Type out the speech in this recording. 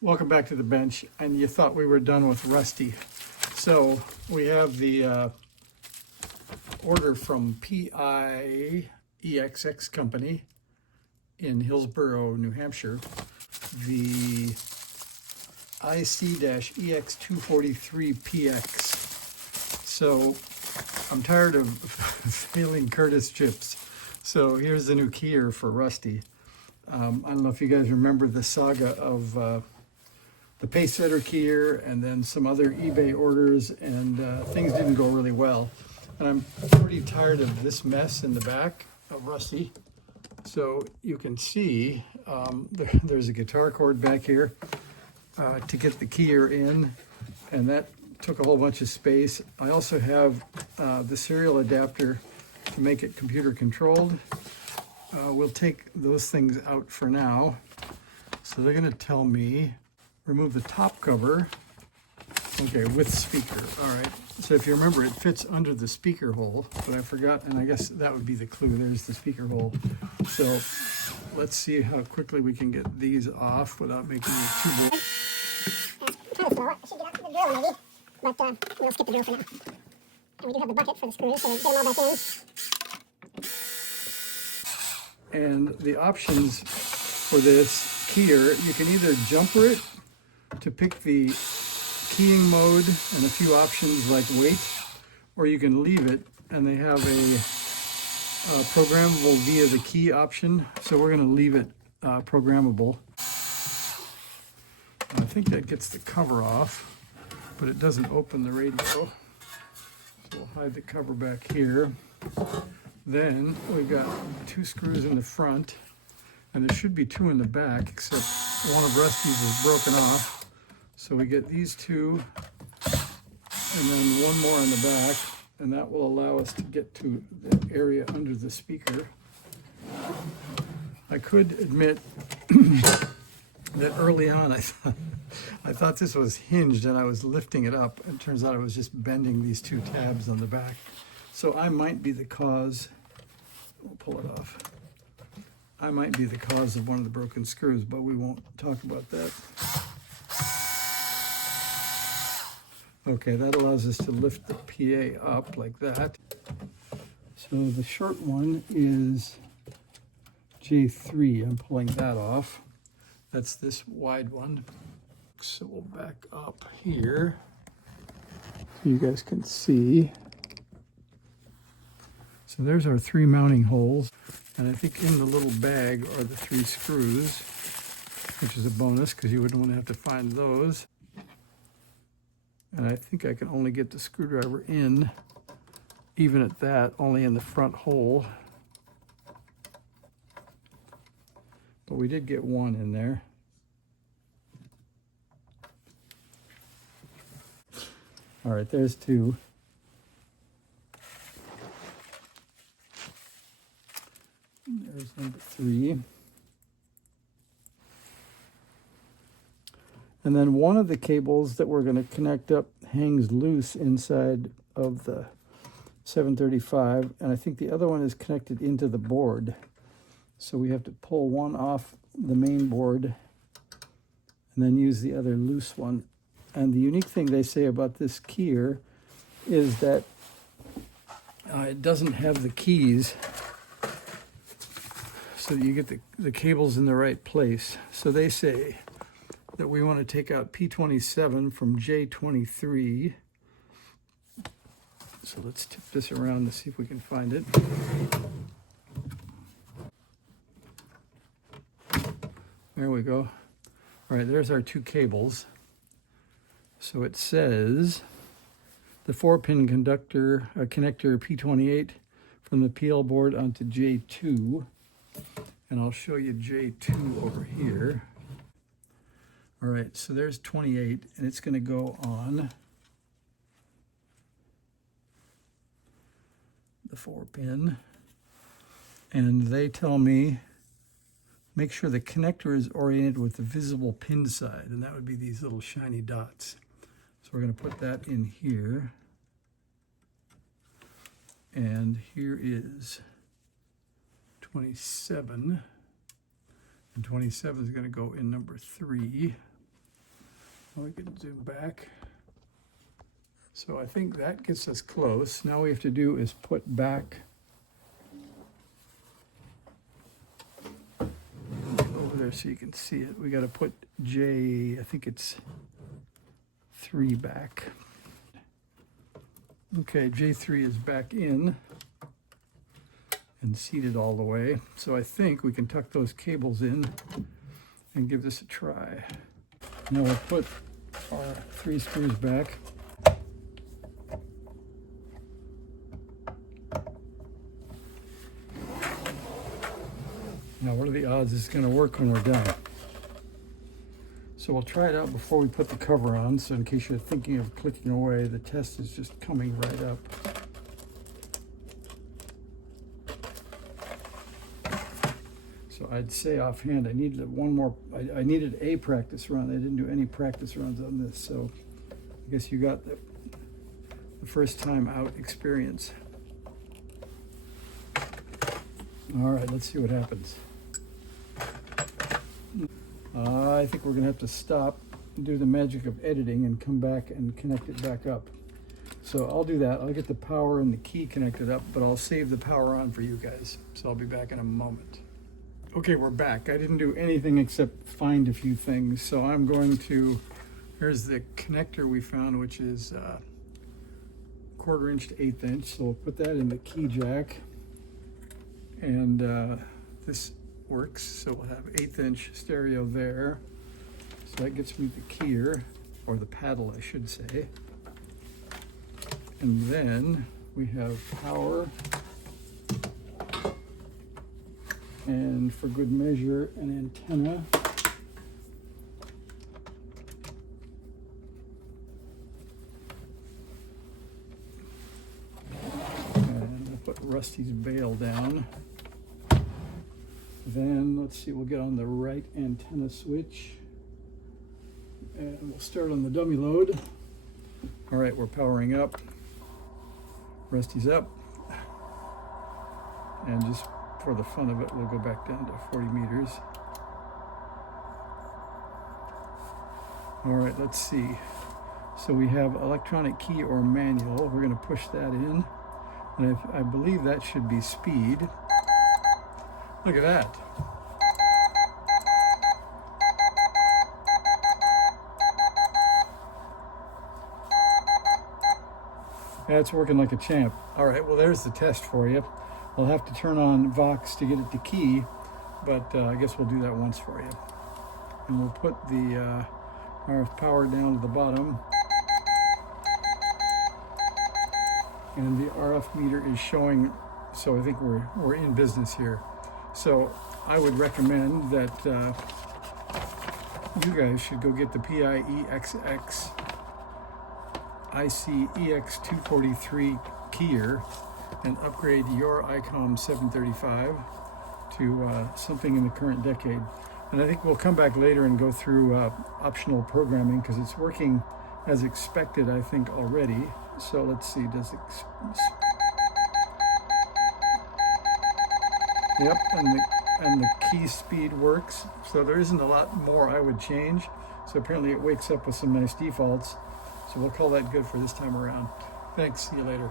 Welcome back to the bench, and you thought we were done with Rusty. So we have the order from PIEXX Company in Hillsborough, New Hampshire. The IC-EX243PX. So I'm tired of failing Curtis chips. So here's the new keyer for Rusty. I don't know if you guys remember the saga of the pacesetter keyer and then some other eBay orders, and things didn't go really well. And I'm pretty tired of this mess in the back of Rusty. So you can see there's a guitar cord back here to get the keyer in, and that took a whole bunch of space. I also have the serial adapter to make it computer controlled. We'll take those things out for now. So they're going to tell me remove the top cover. Okay, with speaker. All right. So if you remember, it fits under the speaker hole, but I forgot, and I guess that would be the clue. There's the speaker hole. So let's see how quickly we can get these off without making it too bold. Kind of slow. I should get out to the drill maybe, but we'll skip the drill for now. And we do have the bucket for the screws, so we get them all back in. And the options for this keyer, you can either jumper it to pick the keying mode and a few options like weight, or you can leave it, and they have a programmable via the key option. So we're going to leave it programmable. I think that gets the cover off, but it doesn't open the radio. So we'll hide the cover back here. Then we've got 2 screws in the front, and there should be 2 in the back, except one of Rusty's is broken off. So we get these 2, and then 1 more in the back, and that will allow us to get to the area under the speaker. I could admit that early on I thought this was hinged, and I was lifting it up, and it turns out I was just bending these 2 tabs on the back. So I might be the cause. We'll pull it off. I might be the cause of one of the broken screws, but we won't talk about that. Okay, that allows us to lift the PA up like that. So the short one is J3. I'm pulling that off. That's this wide one. So we'll back up here so you guys can see. So there's our 3 mounting holes. And I think in the little bag are the 3 screws, which is a bonus because you wouldn't want to have to find those. And I think I can only get the screwdriver in, even at that, only in the front hole. But we did get 1 in there. All right, there's 2. There's number 3. And then one of the cables that we're going to connect up hangs loose inside of the 735, and I think the other one is connected into the board. So we have to pull one off the main board and then use the other loose one. And the unique thing they say about this keyer is that it doesn't have the keys, so that you get the cables in the right place. So they say that we want to take out P27 from J23. So let's tip this around to see if we can find it. There we go. All right, there's our 2 cables. So it says the 4-pin connector P28 from the PL board onto J2. And I'll show you J2 over here. All right, so there's 28, and it's going to go on the 4-pin. And they tell me, make sure the connector is oriented with the visible pin side, and that would be these little shiny dots. So we're going to put that in here. And here is 27. And 27 is going to go in number 3. We can zoom back. So I think that gets us close. Now we have to do is put back over there so you can see it. We got to put J, I think it's 3 back. Okay, J3 is back in and seated all the way. So I think we can tuck those cables in and give this a try. Now we'll put our 3 screws back. Now, what are the odds this is going to work when we're done? So we'll try it out before we put the cover on. So in case you're thinking of clicking away, the test is just coming right up. So I'd say offhand, I needed one more. I needed a practice run. I didn't do any practice runs on this. So I guess you got the first time out experience. All right, let's see what happens. I think we're gonna have to stop and do the magic of editing and come back and connect it back up. So I'll do that. I'll get the power and the key connected up, but I'll save the power on for you guys. So I'll be back in a moment. Okay, we're back. I didn't do anything except find a few things. So I'm going to, here's the connector we found, which is 1/4 inch to 1/8 inch. So we'll put that in the key jack. And this works, so we'll have 1/8 inch stereo there. So that gets me the keyer, or the paddle I should say. And then we have power, and for good measure, an antenna. And I'll put Rusty's bail down. Then, let's see, we'll get on the right antenna switch. And we'll start on the dummy load. All right, we're powering up. Rusty's up. And just for the fun of it, we'll go back down to 40 meters. All right, let's see. So we have electronic key or manual. We're gonna push that in. And I believe that should be speed. Look at that. Yeah, it's working like a champ. All right, well, there's the test for you. We'll have to turn on Vox to get it to key, but I guess we'll do that once for you. And we'll put the RF power down to the bottom. And the RF meter is showing, so I think we're in business here. So I would recommend that you guys should go get the PIEXX IC-243 keyer and upgrade your IC-735 to something in the current decade. And I think we'll come back later and go through optional programming because it's working as expected, I think, already. So let's see, does it... Yep, and the key speed works. So there isn't a lot more I would change. So apparently it wakes up with some nice defaults. So we'll call that good for this time around. Thanks, see you later.